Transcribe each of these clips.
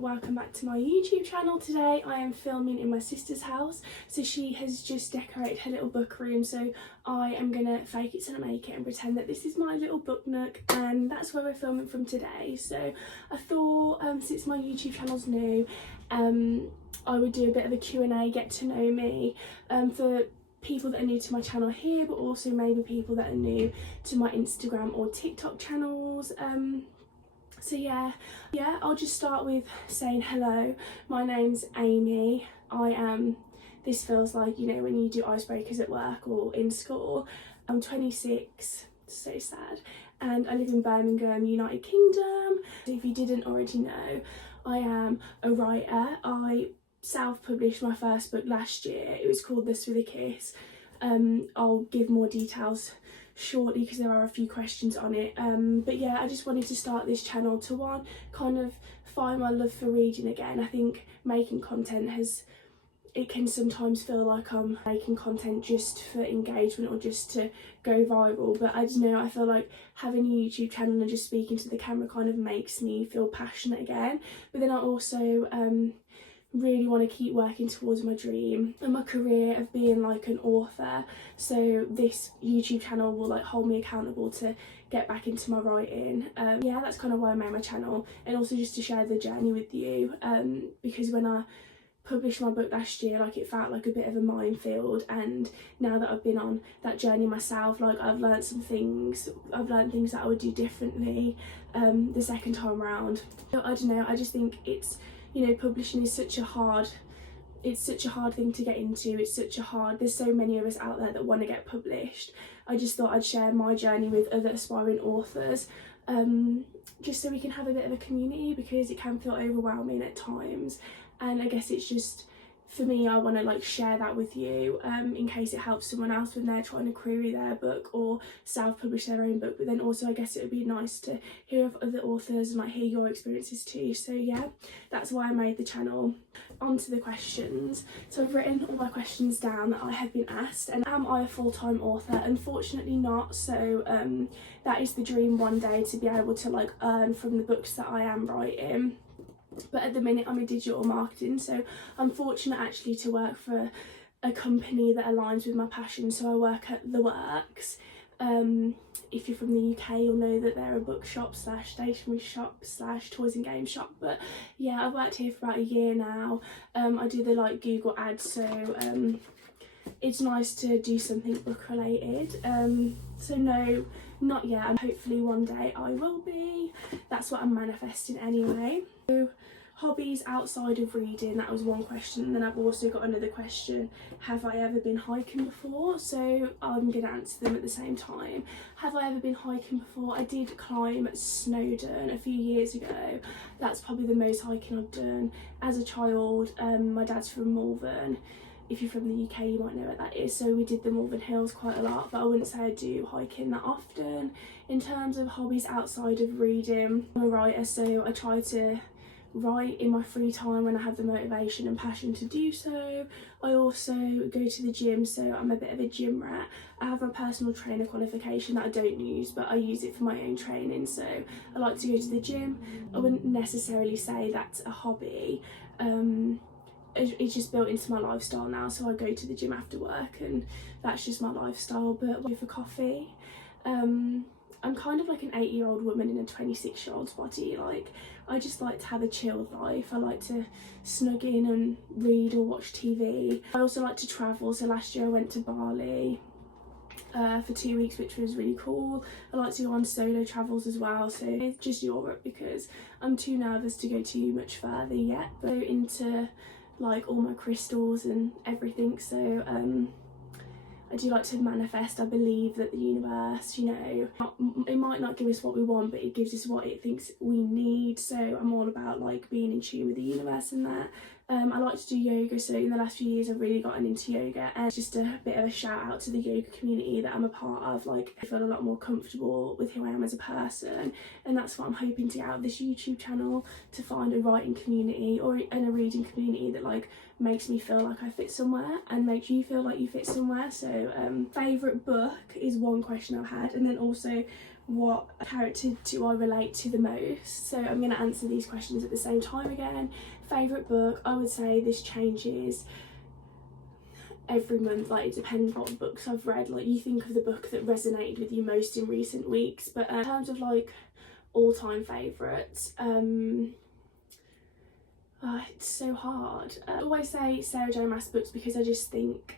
welcome back to my YouTube channel. Today I am filming in my sister's house, so she has just decorated her little book room, so I am gonna fake it till I make it and pretend that this is my little book nook, and that's where we're filming from today. So I thought since my YouTube channel's new, I would do a bit of a Q&A, get to know me, for people that are new to my channel here, but also maybe people that are new to my Instagram or TikTok channels. So yeah, I'll just start with saying hello. My name's Amy. This feels like, you know, when you do icebreakers at work or in school. I'm 26, so sad, and I live in Birmingham, United Kingdom. If you didn't already know, I am a writer. I self-published my first book last year. It was called This With a Kiss. I'll give more details shortly because there are a few questions on it, but yeah, I just wanted to start this channel to kind of find my love for reading again. I think making content it can sometimes feel like I'm making content just for engagement or just to go viral, but I don't know, I feel like having a YouTube channel and just speaking to the camera kind of makes me feel passionate again. But then I also really want to keep working towards my dream and my career of being like an author, so this YouTube channel will like hold me accountable to get back into my writing. Yeah, that's kind of why I made my channel, and also just to share the journey with you, because when I published my book last year, like, it felt like a bit of a minefield, and now that I've been on that journey myself, like, I've learned things that I would do differently the second time round. I don't know, I just think it's, you know, publishing is such a hard thing to get into. There's so many of us out there that want to get published. I just thought I'd share my journey with other aspiring authors, just so we can have a bit of a community, because it can feel overwhelming at times, and I guess it's just, for me, I want to like share that with you, in case it helps someone else when they're trying to query their book or self-publish their own book. But then also, I guess it would be nice to hear of other authors and like hear your experiences too. So yeah, that's why I made the channel. On to the questions. So I've written all my questions down that I have been asked. And am I a full-time author? Unfortunately not. So that is the dream one day, to be able to like earn from the books that I am writing. But at the minute I'm in digital marketing, so I'm fortunate actually to work for a company that aligns with my passion. So I work at The Works. If you're from the UK, you'll know that they're a bookshop / stationery shop / toys and game shop. But yeah, I've worked here for about a year now. I do the like Google ads, so it's nice to do something book related. So no, not yet, and hopefully one day I will be. That's what I'm manifesting anyway. So, hobbies outside of reading, that was one question, and then I've also got another question: have I ever been hiking before? So I'm going to answer them at the same time. Have I ever been hiking before? I did climb Snowdon a few years ago. That's probably the most hiking I've done as a child. My dad's from Malvern. If you're from the UK, you might know what that is. So we did the Malvern Hills quite a lot, but I wouldn't say I do hiking that often. In terms of hobbies outside of reading, I'm a writer, so I try to write in my free time when I have the motivation and passion to do so. I also go to the gym, so I'm a bit of a gym rat. I have a personal trainer qualification that I don't use, but I use it for my own training, so I like to go to the gym. I wouldn't necessarily say that's a hobby. It's just built into my lifestyle now, so I go to the gym after work and that's just my lifestyle. But for coffee, I'm kind of like an 8-year-old woman in a 26-year-old's body. Like, I just like to have a chilled life. I like to snug in and read or watch TV. I also like to travel, so last year I went to Bali for 2 weeks, which was really cool. I like to go on solo travels as well, so it's just Europe because I'm too nervous to go too much further yet. But into like all my crystals and everything, so I do like to manifest. I believe that the universe, you know, it might not give us what we want, but it gives us what it thinks we need. So I'm all about like being in tune with the universe and that. I like to do yoga, so in the last few years I've really gotten into yoga, and just a bit of a shout out to the yoga community that I'm a part of. Like, I feel a lot more comfortable with who I am as a person, and that's what I'm hoping to get out of this YouTube channel, to find a writing community and a reading community that like makes me feel like I fit somewhere and makes you feel like you fit somewhere. So favourite book is one question I've had, and then also what character do I relate to the most. So I'm going to answer these questions at the same time again. Favourite book, I would say this changes every month, like it depends what books I've read. Like you think of the book that resonated with you most in recent weeks, but in terms of like all-time favourites, it's so hard. I always say Sarah J Maas books because I just think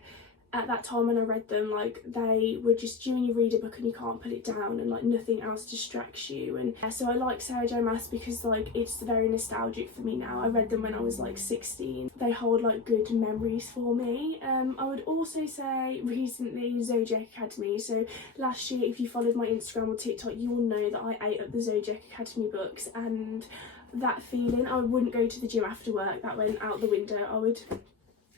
at that time when I read them, like they were just, when you read a book and you can't put it down and like nothing else distracts you. And yeah, so I like Sarah J Maas because like it's very nostalgic for me now. I read them when I was like 16. They hold like good memories for me. I would also say recently Zodiac Academy. So last year, if you followed my Instagram or TikTok, you will know that I ate up the Zodiac Academy books, and that feeling, I wouldn't go to the gym after work, that went out the window. I would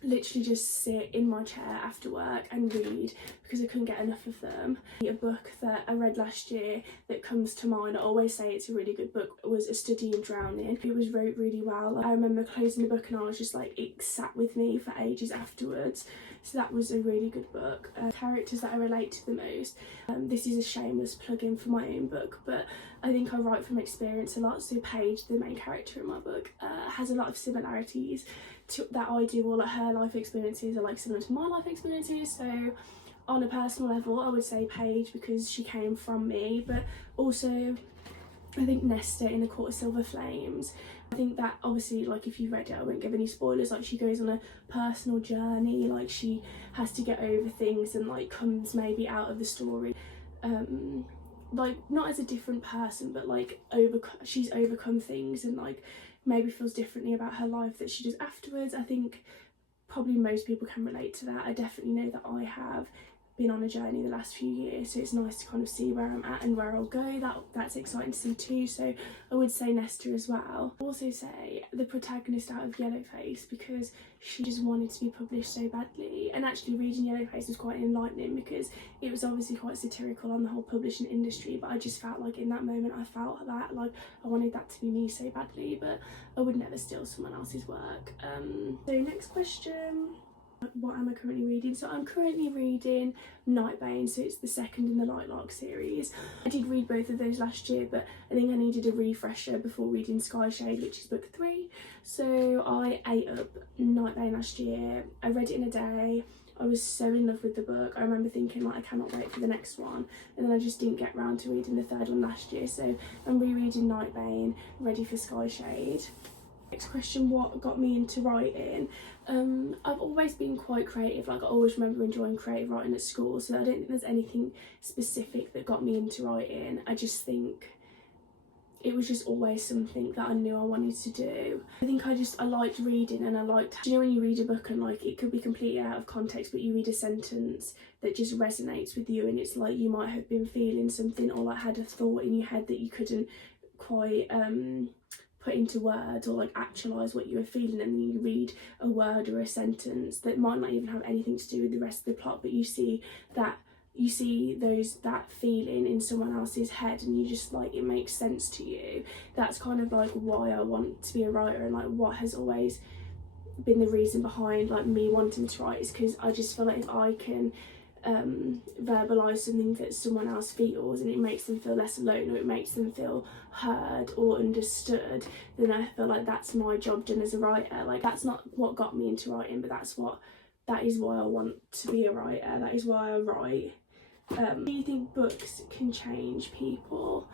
literally just sit in my chair after work and read because I couldn't get enough of them. A book that I read last year that comes to mind, I always say it's a really good book, was A Study in Drowning. It was wrote really well. I remember closing the book and I was just like, it sat with me for ages afterwards. So that was a really good book. Characters that I relate to the most. This is a shameless plug-in for my own book, but I think I write from experience a lot. So Paige, the main character in my book, has a lot of similarities to that I do, or like her life experiences are like similar to my life experiences. So on a personal level, I would say Paige because she came from me, but also I think Nesta in A Court of Silver Flames. I think that obviously, like if you read it, I won't give any spoilers, like she goes on a personal journey, like she has to get over things and like comes maybe out of the story like not as a different person, but like she's overcome things and like maybe feels differently about her life that she does afterwards. I think probably most people can relate to that. I definitely know that I have been on a journey the last few years, so it's nice to kind of see where I'm at and where I'll go. That's exciting to see too. So I would say Nesta as well. I also say the protagonist out of Yellowface because she just wanted to be published so badly, and actually reading Yellowface was quite enlightening because it was obviously quite satirical on the whole publishing industry, but I just felt like in that moment I felt that like I wanted that to be me so badly, but I would never steal someone else's work. So next question. What am I currently reading? So I'm currently reading Nightbane, so it's the second in the Lightlark series. I did read both of those last year, but I think I needed a refresher before reading Skyshade, which is book 3. So I ate up Nightbane last year. I read it in a day. I was so in love with the book. I remember thinking like I cannot wait for the next one, and then I just didn't get round to reading the third one last year. So I'm rereading Nightbane, ready for Skyshade. Next question, what got me into writing? I've always been quite creative, like I always remember enjoying creative writing at school, so I don't think there's anything specific that got me into writing. I just think it was just always something that I knew I wanted to do. I think I liked reading, and I liked, you know, when you read a book and like it could be completely out of context, but you read a sentence that just resonates with you and it's like you might have been feeling something or like had a thought in your head that you couldn't quite put into words or like actualize what you were feeling, and then you read a word or a sentence that might not even have anything to do with the rest of the plot, but you see that feeling in someone else's head and you just like, it makes sense to you. That's kind of like why I want to be a writer, and like what has always been the reason behind like me wanting to write is because I just feel like if I can verbalise something that someone else feels and it makes them feel less alone, or it makes them feel heard or understood, then I feel like that's my job done as a writer. Like that's not what got me into writing, but that is why I want to be a writer. That is why I write. Do you think books can change people?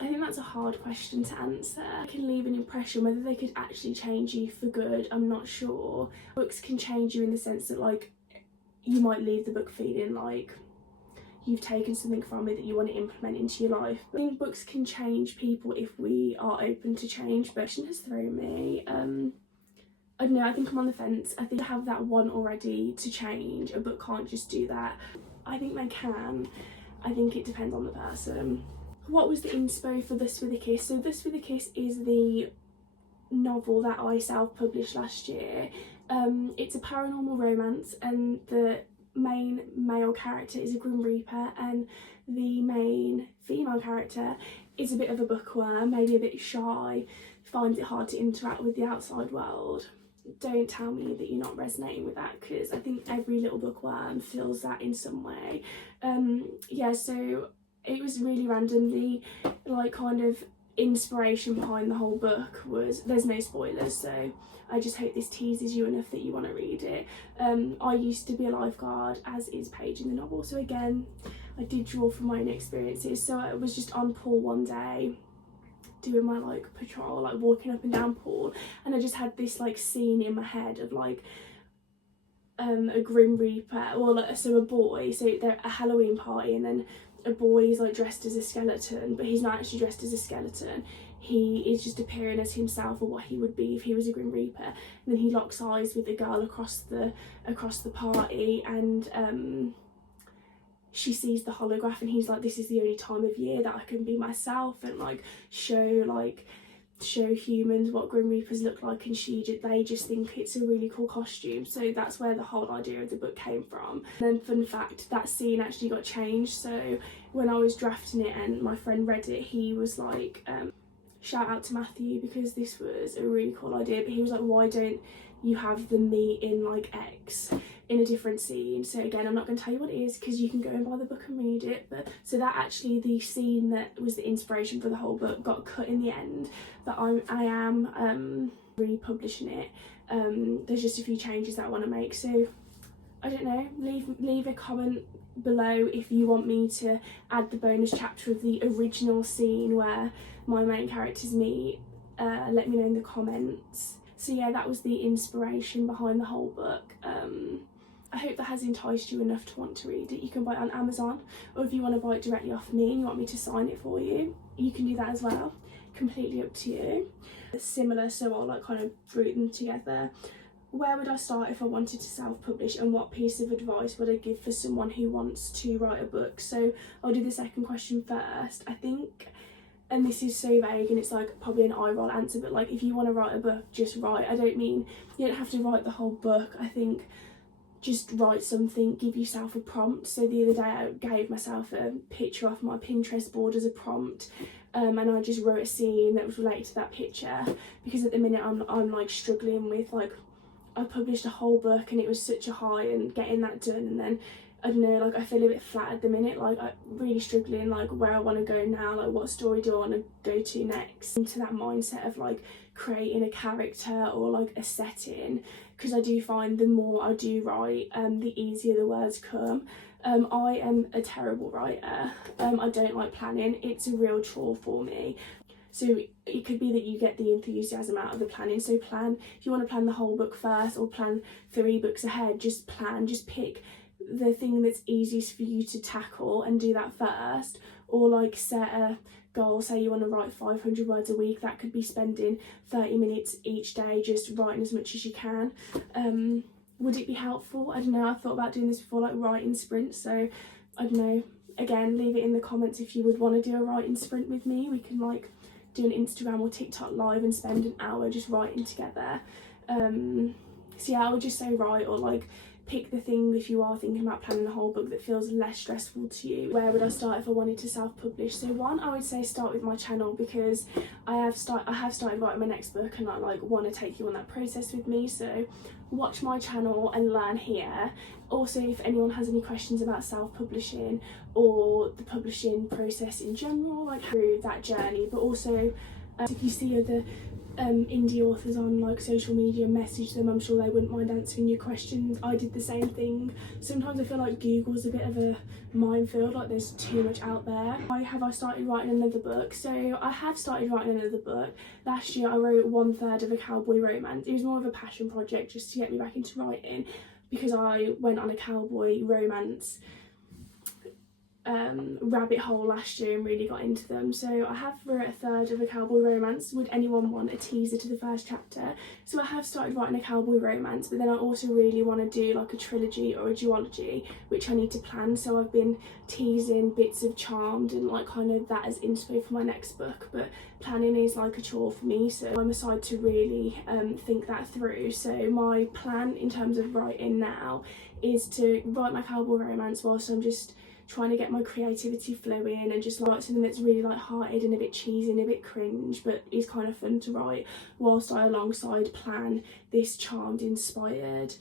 I think that's a hard question to answer. It can leave an impression. Whether they could actually change you for good, I'm not sure. Books can change you in the sense that like you might leave the book feeling like you've taken something from it that you want to implement into your life. I think books can change people if we are open to change, but it has thrown me. I don't know, I think I'm on the fence. I think I have that want already to change. A book can't just do that. I think they can. I think it depends on the person. What was the inspo for Thus With a Kiss? So Thus With a Kiss is the novel that I self-published last year. It's a paranormal romance, and the main male character is a Grim Reaper and the main female character is a bit of a bookworm, maybe a bit shy, finds it hard to interact with the outside world. Don't tell me that you're not resonating with that, because I think every little bookworm feels that in some way. Yeah, so it was really random. The like kind of inspiration behind the whole book was, there's no spoilers, so I just hope this teases you enough that you want to read it. I used to be a lifeguard, as is Paige in the novel, so again I did draw from my own experiences. So I was just on pool one day doing my like patrol, like walking up and down pool, and I just had this like scene in my head of like a Grim Reaper, or like, so a boy, so they're at a Halloween party and then a boy is like dressed as a skeleton, but he's not actually dressed as a skeleton, he is just appearing as himself, or what he would be if he was a Grim Reaper. And then he locks eyes with the girl across the party, and she sees the holograph, and he's like, this is the only time of year that I can be myself and like show humans what Grim Reapers look like, and they just think it's a really cool costume. So that's where the whole idea of the book came from. And then fun fact, that scene actually got changed. So when I was drafting it and my friend read it, he was like, shout out to Matthew, because this was a really cool idea, but he was like, why don't you have them meet in like X in a different scene? So again, I'm not going to tell you what it is because you can go and buy the book and read it. But so that actually, the scene that was the inspiration for the whole book got cut in the end, but I am republishing it. There's just a few changes that I want to make, so I don't know, leave a comment below if you want me to add the bonus chapter of the original scene where my main characters meet. Let me know in the comments. So yeah, that was the inspiration behind the whole book. I hope that has enticed you enough to want to read it. You can buy it on Amazon, or if you want to buy it directly off me and you want me to sign it for you, you can do that as well. Completely up to you. It's similar, so I'll like kind of group them together. Where would I start if I wanted to self-publish, and what piece of advice would I give for someone who wants to write a book? So I'll do the second question first. I think, and this is so vague and it's like probably an eye roll answer, but like if you want to write a book, just write. I don't mean you don't have to write the whole book. I think just write something, give yourself a prompt. So the other day I gave myself a picture off my Pinterest board as a prompt, and I just wrote a scene that was related to that picture, because at the minute I'm like struggling with, like, I published a whole book and it was such a high, and getting that done, and then I don't know, like I feel a bit flat at the minute, like I'm really struggling like where I want to go now, like what story do I want to go to next, into that mindset of like creating a character or like a setting, because I do find the more I do write, the easier the words come. I am a terrible writer. I don't like planning, it's a real chore for me. So it could be that you get the enthusiasm out of the planning. So plan, if you want to plan the whole book first, or plan 3 books ahead, just plan, just pick the thing that's easiest for you to tackle and do that first. Or like set a goal, say you want to write 500 words a week, that could be spending 30 minutes each day just writing as much as you can. Would it be helpful? I don't know, I've thought about doing this before, like writing sprints, so I don't know. Again, leave it in the comments if you would want to do a writing sprint with me. We can like do an Instagram or TikTok live and spend an hour just writing together. So yeah, I would just say write, or like pick the thing, if you are thinking about planning a whole book, that feels less stressful to you. Where would I start if I wanted to self-publish? So one, I would say start with my channel, because I have started writing my next book and I like want to take you on that process with me. So watch my channel and learn here. Also, if anyone has any questions about self-publishing or the publishing process in general, like through that journey, but also if you see other indie authors on like social media, message them, I'm sure they wouldn't mind answering your questions. I did the same thing. Sometimes I feel like Google's a bit of a minefield, like there's too much out there. Why have I started writing another book? So I have started writing another book. Last year I wrote 1/3 of a cowboy romance. It was more of a passion project just to get me back into writing, because I went on a cowboy romance rabbit hole last year and really got into them. So I have wrote a third of a cowboy romance. Would anyone want a teaser to the first chapter? So I have started writing a cowboy romance, but then I also really want to do like a trilogy or a duology, which I need to plan. So I've been teasing bits of Charmed and like kind of that as inspo for my next book, but planning is like a chore for me, so I'm aside to really think that through. So my plan in terms of writing now is to write my cowboy romance whilst I'm just trying to get my creativity flowing and just write something that's really light-hearted and a bit cheesy and a bit cringe but is kind of fun to write, whilst I alongside plan this Charmed inspired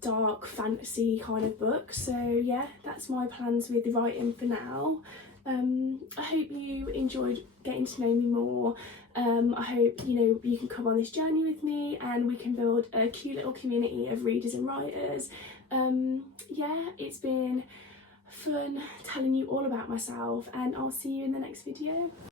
dark fantasy kind of book. So yeah, that's my plans with the writing for now. I hope you enjoyed getting to know me more. I hope you can come on this journey with me and we can build a cute little community of readers and writers. Yeah, it's been fun telling you all about myself, and I'll see you in the next video.